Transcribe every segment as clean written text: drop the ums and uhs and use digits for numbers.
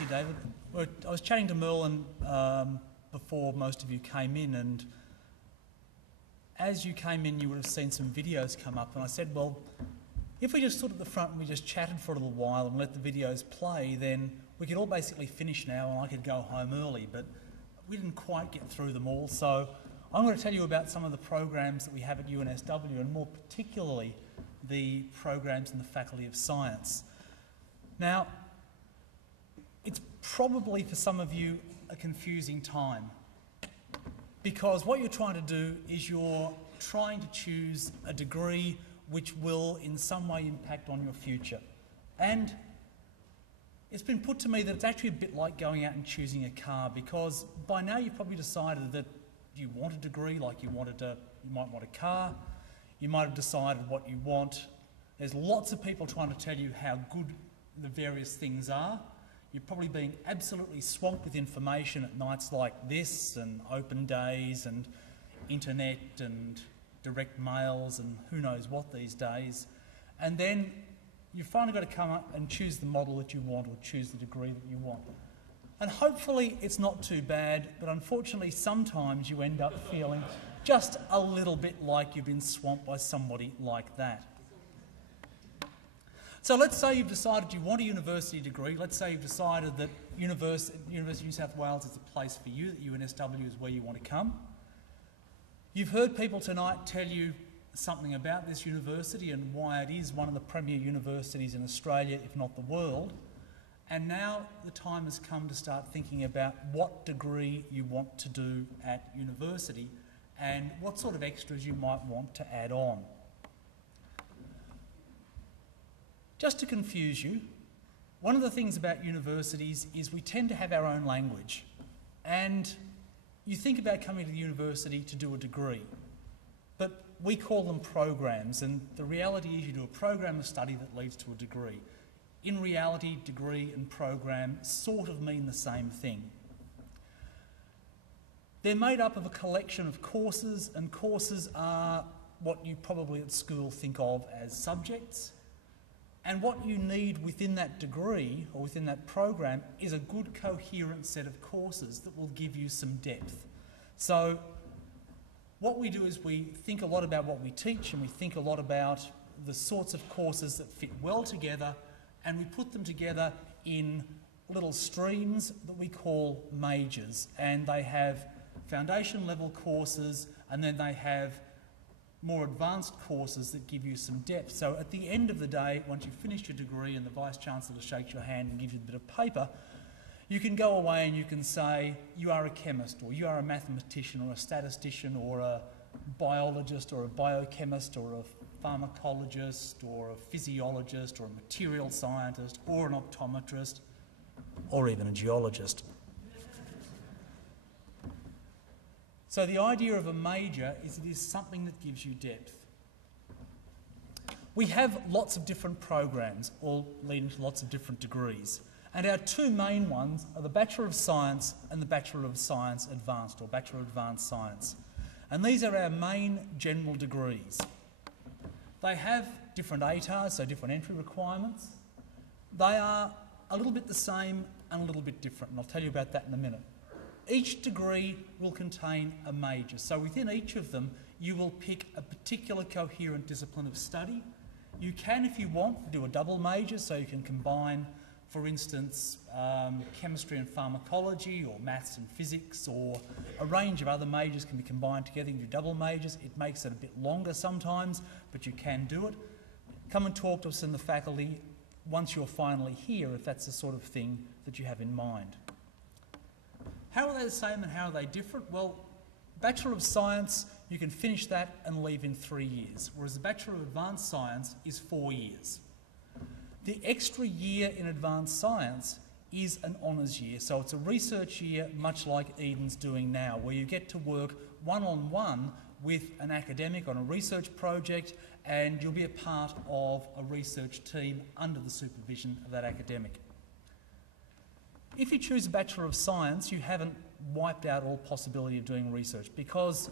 Thank you, David. I was chatting to Merlin before most of you came in, and as you came in, you would have seen some videos come up, and I said, well, if we just stood at the front and we just chatted for a little while and let the videos play, then we could all basically finish now and I could go home early, but we didn't quite get through them all. So I'm going to tell you about some of the programs that we have at UNSW, and more particularly the programs in the Faculty of Science. Now, it's probably for some of you a confusing time, because what you're trying to do is you're trying to choose a degree which will in some way impact on your future. And it's been put to me that it's actually a bit like going out and choosing a car, because by now you've probably decided that you want a degree, like you might want a car, you might have decided what you want. There's lots of people trying to tell you how good the various things are. You're probably being absolutely swamped with information at nights like this, and open days, and internet, and direct mails, and who knows what these days. And then you've finally got to come up and choose the model that you want, or choose the degree that you want. And hopefully it's not too bad, but unfortunately sometimes you end up feeling just a little bit like you've been swamped by somebody like that. So let's say you've decided you want a university degree. Let's say you've decided that University of New South Wales is the place for you, that UNSW is where you want to come. You've heard people tonight tell you something about this university and why it is one of the premier universities in Australia, if not the world. And now the time has come to start thinking about what degree you want to do at university and what sort of extras you might want to add on. Just to confuse you, one of the things about universities is we tend to have our own language. And you think about coming to the university to do a degree, but we call them programs, and the reality is you do a program of study that leads to a degree. In reality, degree and program sort of mean the same thing. They're made up of a collection of courses, and courses are what you probably at school think of as subjects. And what you need within that degree, or within that program, is a good coherent set of courses that will give you some depth. So what we do is we think a lot about what we teach, and we think a lot about the sorts of courses that fit well together, and we put them together in little streams that we call majors. And they have foundation level courses, and then they have more advanced courses that give you some depth. So at the end of the day, once you've finished your degree and the Vice-Chancellor shakes your hand and gives you a bit of paper, you can go away and you can say you are a chemist, or you are a mathematician, or a statistician, or a biologist, or a biochemist, or a pharmacologist, or a physiologist, or a material scientist, or an optometrist, or even a geologist. So the idea of a major is it is something that gives you depth. We have lots of different programs, all leading to lots of different degrees. And our two main ones are the Bachelor of Science and the Bachelor of Science Advanced, or Bachelor of Advanced Science. And these are our main general degrees. They have different ATARs, so different entry requirements. They are a little bit the same and a little bit different, and I'll tell you about that in a minute. Each degree will contain a major. So within each of them, you will pick a particular coherent discipline of study. You can, if you want, do a double major, so you can combine, for instance, chemistry and pharmacology, or maths and physics, or a range of other majors can be combined together. You can do double majors. It makes it a bit longer sometimes, but you can do it. Come and talk to us in the faculty once you're finally here, if that's the sort of thing that you have in mind. How are they the same and how are they different? Well, Bachelor of Science, you can finish that and leave in 3 years, whereas the Bachelor of Advanced Science is 4 years. The extra year in Advanced Science is an honours year, so it's a research year much like Eden's doing now, where you get to work one-on-one with an academic on a research project, and you'll be a part of a research team under the supervision of that academic. If you choose a Bachelor of Science, you haven't wiped out all possibility of doing research, because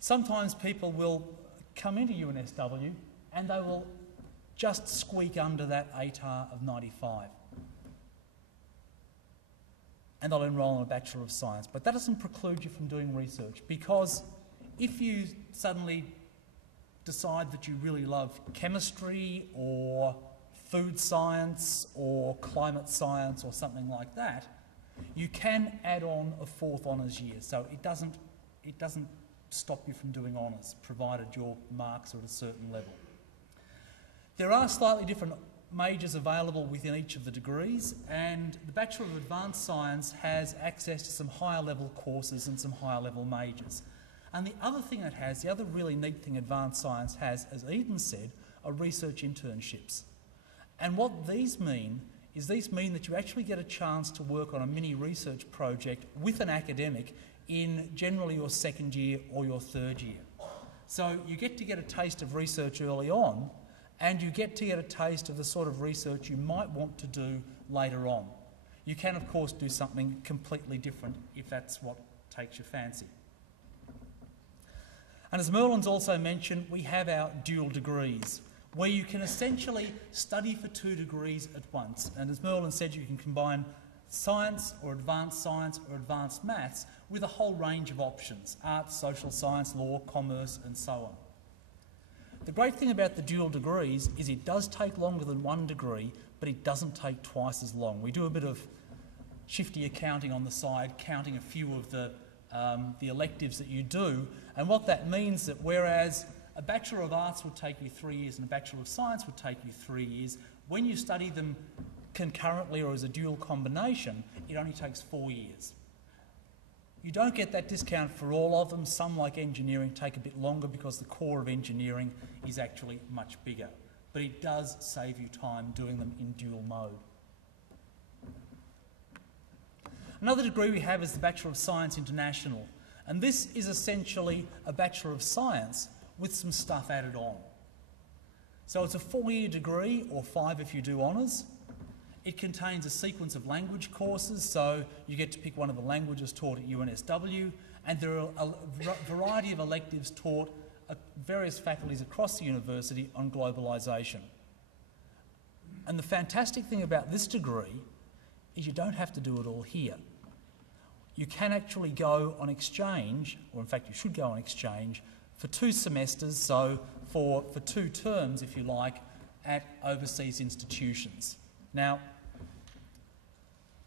sometimes people will come into UNSW and they will just squeak under that ATAR of 95. and they'll enrol in a Bachelor of Science. But that doesn't preclude you from doing research, because if you suddenly decide that you really love chemistry or food science or climate science or something like that, you can add on a 4th honours year. So it doesn't stop you from doing honours, provided your marks are at a certain level. There are slightly different majors available within each of the degrees, and the Bachelor of Advanced Science has access to some higher level courses and some higher level majors. And the other thing it has, the other really neat thing Advanced Science has, as Eden said, are research internships. And what these mean is these mean that you actually get a chance to work on a mini research project with an academic in generally your 2nd year or your 3rd year. So you get a taste of research early on, and you get to get a taste of the sort of research you might want to do later on. You can, of course, do something completely different if that's what takes your fancy. And as Merlin's also mentioned, we have our dual degrees, where you can essentially study for 2 degrees at once. And as Merlin said, you can combine science or advanced maths with a whole range of options: arts, social science, law, commerce, and so on. The great thing about the dual degrees is it does take longer than 1 degree, but it doesn't take twice as long. We do a bit of shifty accounting on the side, counting a few of the electives that you do, and what that means is that whereas a Bachelor of Arts would take you 3 years and a Bachelor of Science would take you 3 years, when you study them concurrently or as a dual combination, it only takes 4 years. You don't get that discount for all of them. Some, like engineering, take a bit longer because the core of engineering is actually much bigger. But it does save you time doing them in dual mode. Another degree we have is the Bachelor of Science International. And this is essentially a Bachelor of Science with some stuff added on. So it's a 4-year degree, or 5 if you do honours. It contains a sequence of language courses, so you get to pick one of the languages taught at UNSW, and there are a variety of electives taught at various faculties across the university on globalisation. And the fantastic thing about this degree is you don't have to do it all here. You can actually go on exchange, or in fact you should go on exchange, for 2 semesters, so for 2 terms, if you like, at overseas institutions. Now,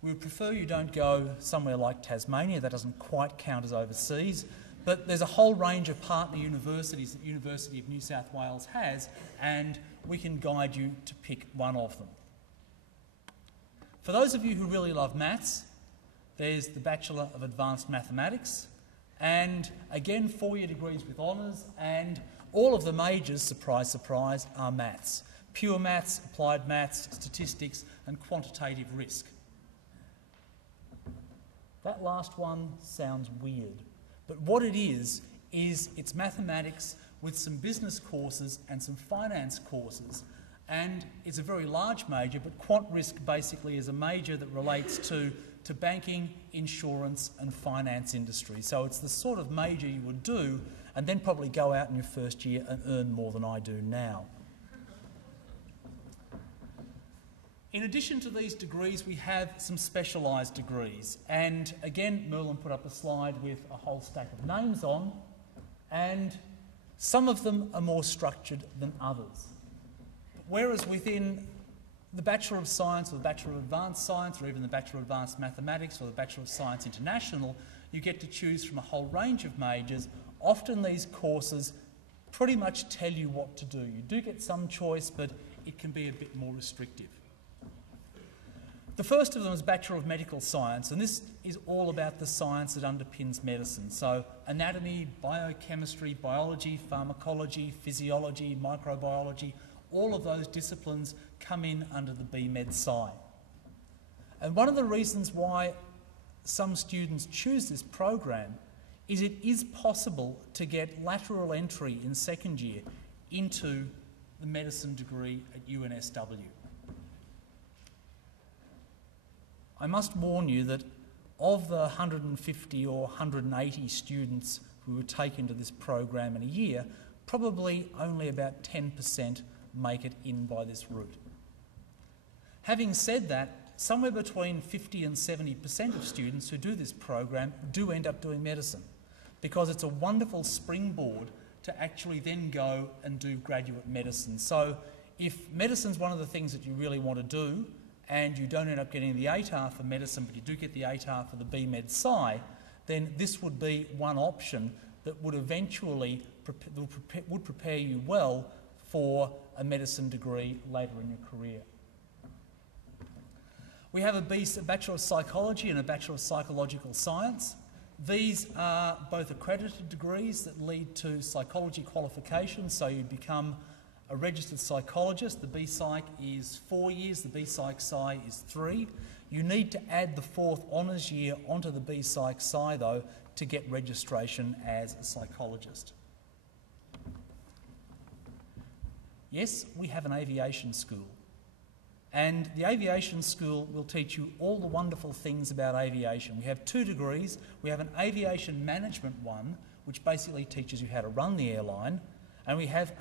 we would prefer you don't go somewhere like Tasmania. That doesn't quite count as overseas, but there's a whole range of partner universities that University of New South Wales has, and we can guide you to pick one of them. For those of you who really love maths, there's the Bachelor of Advanced Mathematics, and again 4-year degrees with honours, and all of the majors, surprise, surprise, are maths. Pure maths, applied maths, statistics, and quantitative risk. That last one sounds weird, but what it is it's mathematics with some business courses and some finance courses, and it's a very large major, but quant risk basically is a major that relates to banking, insurance and finance industry. So it's the sort of major you would do and then probably go out in your first year and earn more than I do now. In addition to these degrees, we have some specialised degrees. And again, Merlin put up a slide with a whole stack of names on, and some of them are more structured than others. Whereas within the Bachelor of Science or the Bachelor of Advanced Science, or even the Bachelor of Advanced Mathematics or the Bachelor of Science International, you get to choose from a whole range of majors. Often these courses pretty much tell you what to do. You do get some choice, but it can be a bit more restrictive. The first of them is Bachelor of Medical Science, and this is all about the science that underpins medicine. So anatomy, biochemistry, biology, pharmacology, physiology, microbiology, all of those disciplines come in under the BMedSci. And one of the reasons why some students choose this program is it is possible to get lateral entry in 2nd year into the medicine degree at UNSW. I must warn you that of the 150 or 180 students who would take into this program in a year, probably only about 10% make it in by this route. Having said that, somewhere between 50 and 70% of students who do this program do end up doing medicine, because it's a wonderful springboard to actually then go and do graduate medicine. So if medicine's one of the things that you really want to do, and you don't end up getting the ATAR for medicine, but you do get the ATAR for the BMedSci, then this would be one option that would eventually would prepare you well for a medicine degree later in your career. We have a Bachelor of Psychology and a Bachelor of Psychological Science. These are both accredited degrees that lead to psychology qualifications, so you become a registered psychologist. The BPsych is 4 years, the BPsych-Sci is 3. You need to add the 4th honours year onto the BPsych-Sci though to get registration as a psychologist. Yes, we have an aviation school. And the aviation school will teach you all the wonderful things about aviation. We have 2 degrees. We have an aviation management one, which basically teaches you how to run the airline, and we have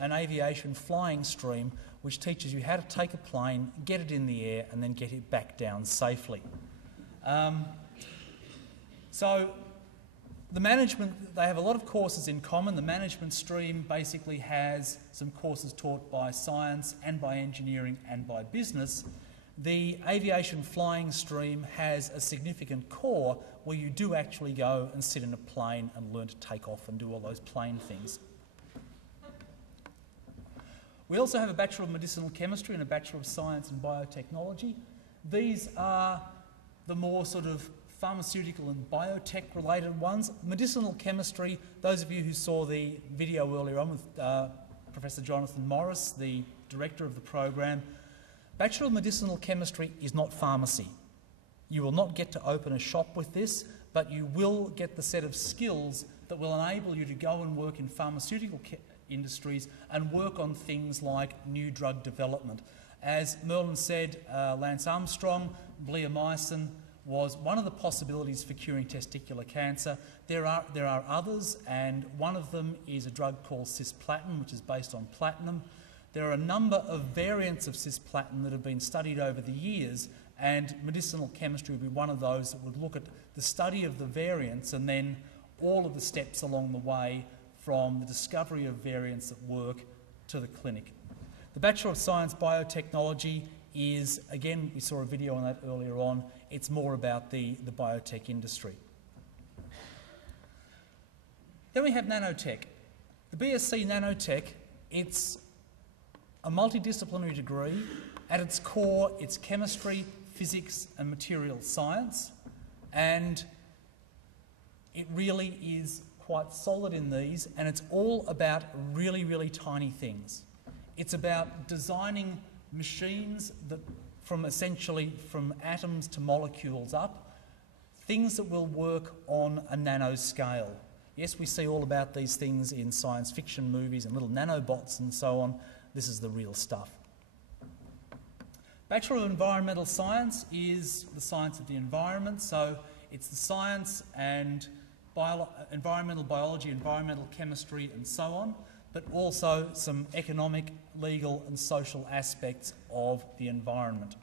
an aviation flying stream, which teaches you how to take a plane, get it in the air, and then get it back down safely. So the management, they have a lot of courses in common. The management stream basically has some courses taught by science and by engineering and by business. The aviation flying stream has a significant core where you do actually go and sit in a plane and learn to take off and do all those plane things. We also have a Bachelor of Medicinal Chemistry and a Bachelor of Science in Biotechnology. These are the more sort of pharmaceutical and biotech related ones. Medicinal Chemistry, those of you who saw the video earlier on with Professor Jonathan Morris, the director of the program, Bachelor of Medicinal Chemistry is not pharmacy. You will not get to open a shop with this, but you will get the set of skills that will enable you to go and work in pharmaceutical industries and work on things like new drug development. As Merlin said, Lance Armstrong, bleomycin was one of the possibilities for curing testicular cancer. There are others, and one of them is a drug called cisplatin, which is based on platinum. There are a number of variants of cisplatin that have been studied over the years, and medicinal chemistry would be one of those that would look at the study of the variants and then all of the steps along the way from the discovery of variants that work to the clinic. The Bachelor of Science Biotechnology is, again, we saw a video on that earlier on, it's more about the biotech industry. Then we have Nanotech. The BSc Nanotech, it's a multidisciplinary degree. At its core, it's chemistry, physics and material science, and it really is quite solid in these, and it's all about really, really tiny things. It's about designing machines that from atoms to molecules up, things that will work on a nanoscale. Yes, we see all about these things in science fiction movies and little nanobots and so on. This is the real stuff. Bachelor of Environmental Science is the science of the environment, so it's the science and environmental biology, environmental chemistry and so on, but also some economic, legal and social aspects of the environment.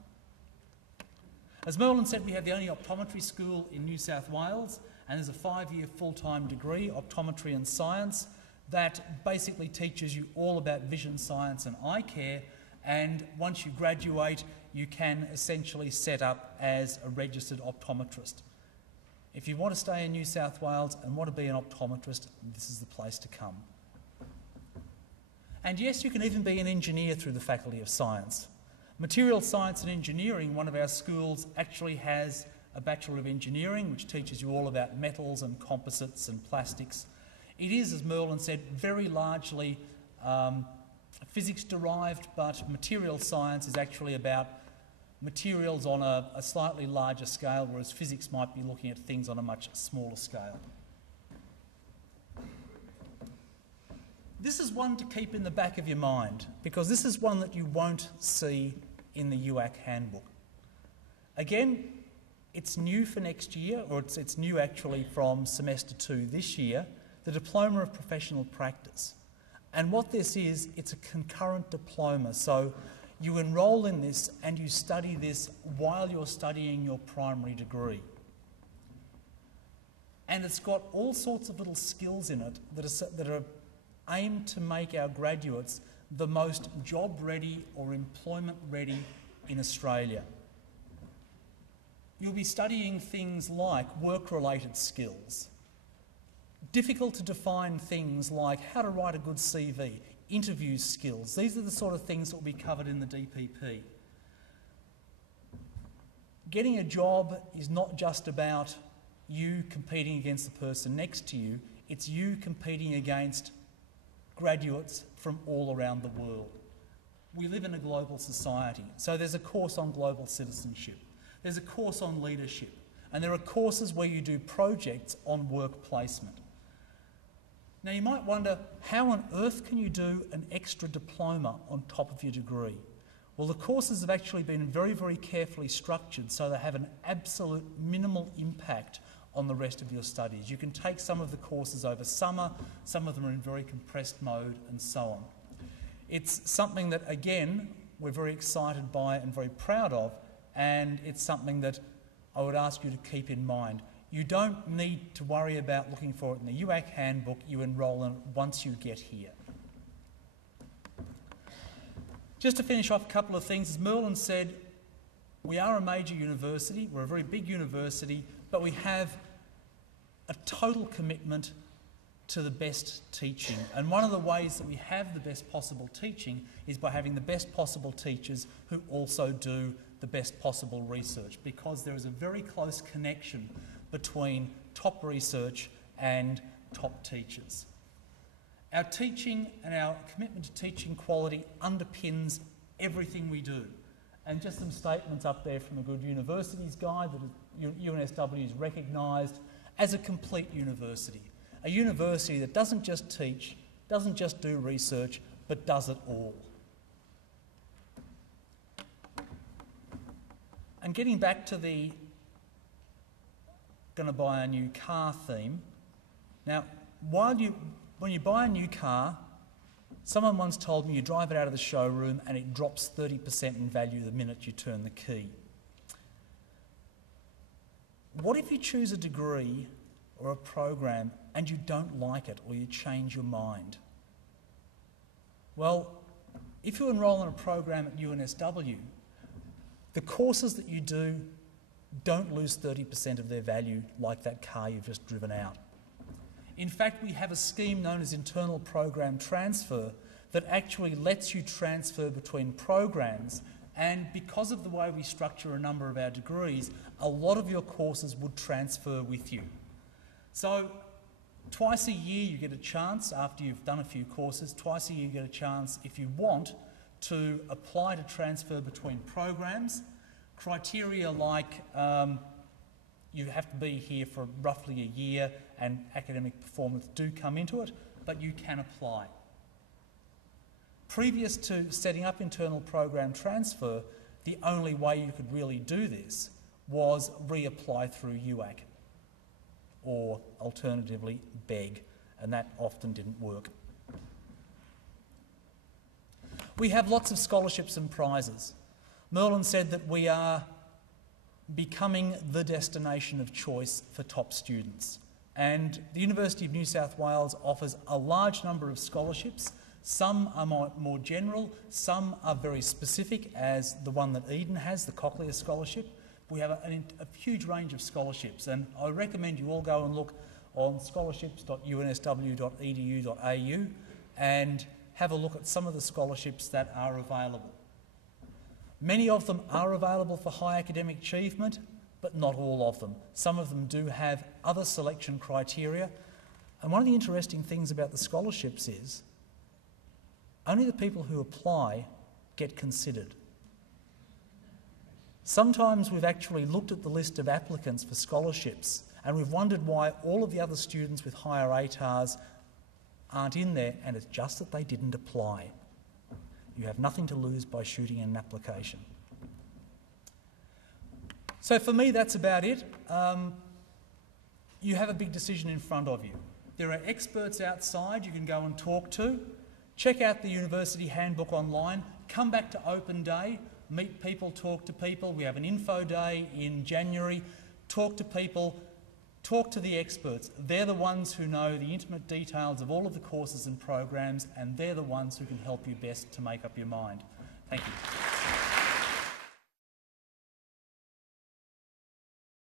As Merlin said, we have the only optometry school in New South Wales, and there's a 5-year full-time degree, optometry and science, that basically teaches you all about vision science and eye care, and once you graduate, you can essentially set up as a registered optometrist. If you want to stay in New South Wales and want to be an optometrist, this is the place to come. And yes, you can even be an engineer through the Faculty of Science. Material Science and Engineering, one of our schools, actually has a Bachelor of Engineering, which teaches you all about metals and composites and plastics. It is, as Merlin said, very largely physics derived, but material science is actually about materials on a slightly larger scale, whereas physics might be looking at things on a much smaller scale. This is one to keep in the back of your mind, because this is one that you won't see in the UAC handbook. Again, it's new for next year, or it's new actually from semester 2 this year, the Diploma of Professional Practice. And what this is, it's a concurrent diploma. So you enrol in this and you study this while you're studying your primary degree. And it's got all sorts of little skills in it that are aimed to make our graduates the most job-ready or employment-ready in Australia. You'll be studying things like work-related skills, difficult to define things like how to write a good CV, interview skills. These are the sort of things that will be covered in the DPP. Getting a job is not just about you competing against the person next to you, it's you competing against graduates from all around the world. We live in a global society, so there's a course on global citizenship, there's a course on leadership, and there are courses where you do projects on work placement. Now you might wonder, how on earth can you do an extra diploma on top of your degree? Well, the courses have actually been very, very carefully structured so they have an absolute minimal impact on the rest of your studies. You can take some of the courses over summer, some of them are in very compressed mode, and so on. It's something that, again, we're very excited by and very proud of, and it's something that I would ask you to keep in mind. You don't need to worry about looking for it in the UAC handbook. You enrol in it once you get here. Just to finish off a couple of things, as Merlin said, we are a major university, we're a very big university, but we have a total commitment to the best teaching. And one of the ways that we have the best possible teaching is by having the best possible teachers who also do the best possible research, because there is a very close connection between top research and top teachers. Our teaching and our commitment to teaching quality underpins everything we do. And just some statements up there from a good universities guide that UNSW is recognised as a complete university. A university that doesn't just teach, doesn't just do research, but does it all. And getting back to the going to buy a new car theme. Now, when you buy a new car, someone once told me you drive it out of the showroom and it drops 30% in value the minute you turn the key. What if you choose a degree or a program and you don't like it or you change your mind? Well, if you enrol in a program at UNSW, the courses that you do don't lose 30% of their value like that car you've just driven out. In fact, we have a scheme known as internal program transfer that actually lets you transfer between programs, and because of the way we structure a number of our degrees, a lot of your courses would transfer with you. So twice a year you get a chance, after you've done a few courses, twice a year you get a chance, if you want, to apply to transfer between programs. Criteria like you have to be here for roughly a year and academic performance do come into it, but you can apply. Previous to setting up internal program transfer, the only way you could really do this was reapply through UAC, or alternatively beg, and that often didn't work. We have lots of scholarships and prizes. Merlin said that we are becoming the destination of choice for top students. And the University of New South Wales offers a large number of scholarships. Some are more general, some are very specific, as the one that Eden has, the Cochlear Scholarship. We have a huge range of scholarships, and I recommend you all go and look on scholarships.unsw.edu.au and have a look at some of the scholarships that are available. Many of them are available for high academic achievement, but not all of them. Some of them do have other selection criteria. And one of the interesting things about the scholarships is only the people who apply get considered. Sometimes we've actually looked at the list of applicants for scholarships and we've wondered why all of the other students with higher ATARs aren't in there, and it's just that they didn't apply. You have nothing to lose by shooting an application. So for me, that's about it. You have a big decision in front of you. There are experts outside you can go and talk to. Check out the university handbook online. Come back to open day. Meet people, talk to people. We have an info day in January. Talk to people. Talk to the experts. They're the ones who know the intimate details of all of the courses and programs, and they're the ones who can help you best to make up your mind. Thank you.